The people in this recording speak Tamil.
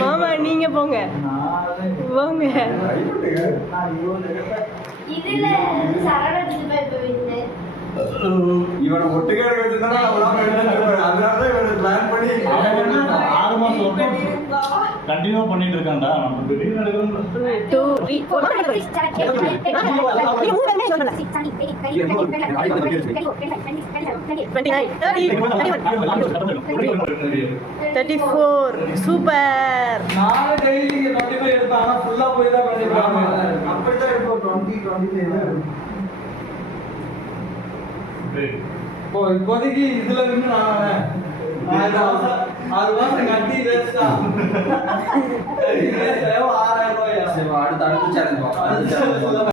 மாமா நீங்க போங்க போங்க. இதுல சரவணத்துக்கு இவனை ஒட்டுக்கே அதனால இவனை பிளான் பண்ணி 6 மாசம் கண்டினியூ பண்ணிட்டு இருக்கான்டா. நம்ம திடீர்னு எடுக்கிறோம். 2 3 4 34 சூப்பர். நான் டெய்லி 25 எடுப்பேன். ஆனா ஃபுல்லா போய் தான் பண்ணிருக்காங்க. அப்படிதான் இருக்கும் 20 25. இப்போதைக்கு இதுல இருந்து நான் 6 மாசம் கட்டி வேஸ்டா. 6000 ரூபாய். அடுத்த சேலஞ்ச்